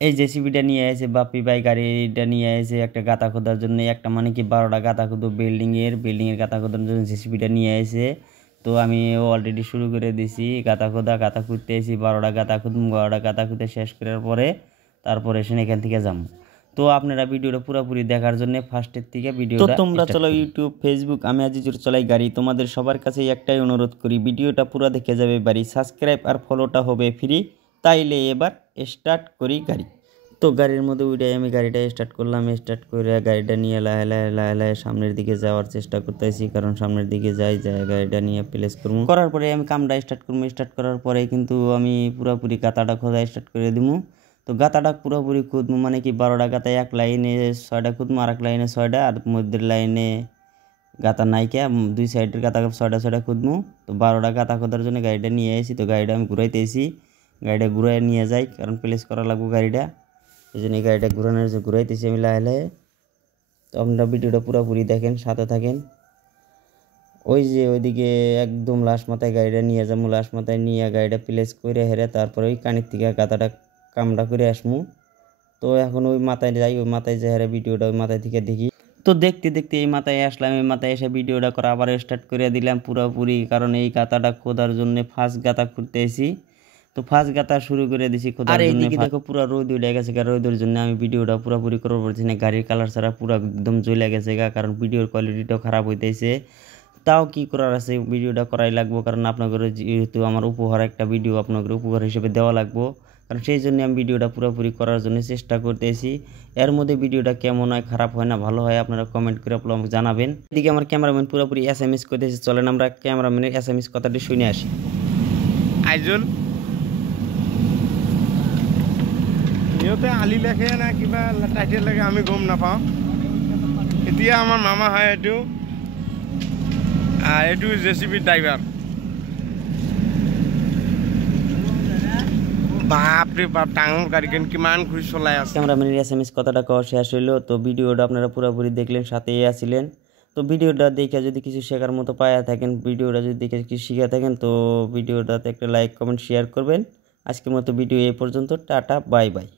এই জেসিবিটা নিয়ে এসে বাপ্পি ভাই গাড়িটা নিয়ে এসে একটা গাঁথা খোদার জন্য একটা মানে কি 12টা গাঁথা খুঁদো বিল্ডিংয়ের গাঁথা খোদার জন্য জেসিবিটা নিয়ে এসে তো আমি অলরেডি শুরু করে দিছি গাঁথা খুঁড়তে এসে 12টা গাঁথা খুঁদম 12টা গাঁথা খুঁড়তে শেষ করার পরে তারপরে এখান থেকে যাবো। তো আপনারা ভিডিওটা পুরোপুরি দেখার জন্য ফার্স্টের থেকে ভিডিওটা তো তোমরা চলো ইউটিউব ফেসবুক আমি আজিজুর চলাই গাড়ি তোমাদের সবার কাছে একটাই অনুরোধ করি ভিডিওটা পুরো দেখে যাবে বাড়ি সাবস্ক্রাইব আর ফলোটা হবে ফ্রি। তাইলে এবার স্টার্ট করি গাড়ি। তো গাড়ির মধ্যে উঠে আমি গাড়িটা স্টার্ট করলাম, স্টার্ট করে গাড়িটা নিয়ে লাহে সামনের দিকে যাওয়ার চেষ্টা করতেছি, কারণ সামনের দিকে যাই গাড়িটা নিয়ে প্লেস করবো। করার পরে আমি কামটা স্টার্ট করবো, স্টার্ট করার পরে কিন্তু আমি পুরোপুরি গাঁথাটা খোঁজা স্টার্ট করে দিব। তো গাঁথাটা পুরোপুরি খুঁদবো মানে কি 12টা গাঁথা এক লাইনে 6টা খুঁদবো, আর এক লাইনে 6টা, আর মধ্যের লাইনে গাঁথা নাইকা দুই সাইডের গাঁথা 6টা খুঁদবো। তো 12টা গাঁথা খোঁদার জন্য গাড়িটা নিয়ে এসেছি। তো গাড়িটা আমি ঘুরাইতেছি, গাড়িটা ঘুরাই নিয়ে যাই কারণ প্লেস করা লাগবো গাড়িটা, এই জন্য এই গাড়িটা ঘুরাইতেছি আমি লাহে। তো আপনারা ভিডিওটা পুরোপুরি দেখেন, সাথে থাকেন। ওই যে ওইদিকে একদম লাস্ট মাথায় গাড়িটা নিয়ে যাবো, লাস্ট মাথায় নিয়ে গাড়িটা প্লেস করে হেরে তারপরে ওই কানের থেকে গাঁথাটা কামটা করে আসমু। তো এখন ওই মাথায় যাই, ওই মাথায় যে হেরে ভিডিওটা ওই মাথায় থেকে দেখি। তো দেখতে দেখতে এই মাথায় আসলাম, এই মাথায় এসে ভিডিওটা করা আবার স্টার্ট করে দিলাম পুরোপুরি, কারণ এই গাঁথাটা খোদার জন্য ফার্স্ট গাঁথা খুঁড়তে এসি। তো ফার্স্ট গাঁথা শুরু করে দিছি খোদার জন্য। এইদিকে দেখো পুরো রোদ উঠে গেছে, রোদের জন্য আমি ভিডিওটা পুরোপুরি করতে পারছি না, গাড়ির কালার ছাড়া পুরো একদম জ্বলে গেছে কারণ ভিডিওর কোয়ালিটিটাও খারাপ হইতেছে। তাও কি করার আছে, ভিডিওটা করাই লাগবো, কারণ আপনাদের যেহেতু আমার উপহার একটা ভিডিও আপনাদের উপহার হিসেবে দেওয়া লাগবো, কারণ সেই জন্য আমি ভিডিওটা পুরোপুরি করার জন্য চেষ্টা করতেছি। এর মধ্যে ভিডিওটা কেমন হয়, খারাপ হয় না ভালো হয় আপনারা কমেন্ট করে আমাকে জানাবেন। এদিকে আমার ক্যামেরাম্যান পুরোপুরি SMS করতেছে, চলেন আমরা ক্যামেরাম্যানের SMS কথাটি শুনে আসি। আইজুল সিহঁতে আলি লেখে না কিবা টাইটেল লাগে আমি গম নাপাওঁ। এতিয়া আমাৰ মামা হয় এইটো জেচিবি ড্ৰাইভাৰ। বাপরে বাপ ডাঙর গাড়িখান কিমান ঘুরি চলাই আছে। ক্যামেরাম্যানের SMS কথাটা কওয়া শেষ হইলো। তো ভিডিওটা আপনারা পুরোপুরি দেখলেন, সাথেই আছিলেন। তো ভিডিওটা দেখে যদি কিছু শেখার মতো পায়া থাকেন, ভিডিওটা যদি দেখে কিছু শিখে থাকেন, তো ভিডিওটাতে একটা লাইক কমেন্ট শেয়ার করবেন। আজকের মতো ভিডিও এই পর্যন্ত, টাটা বাই বাই।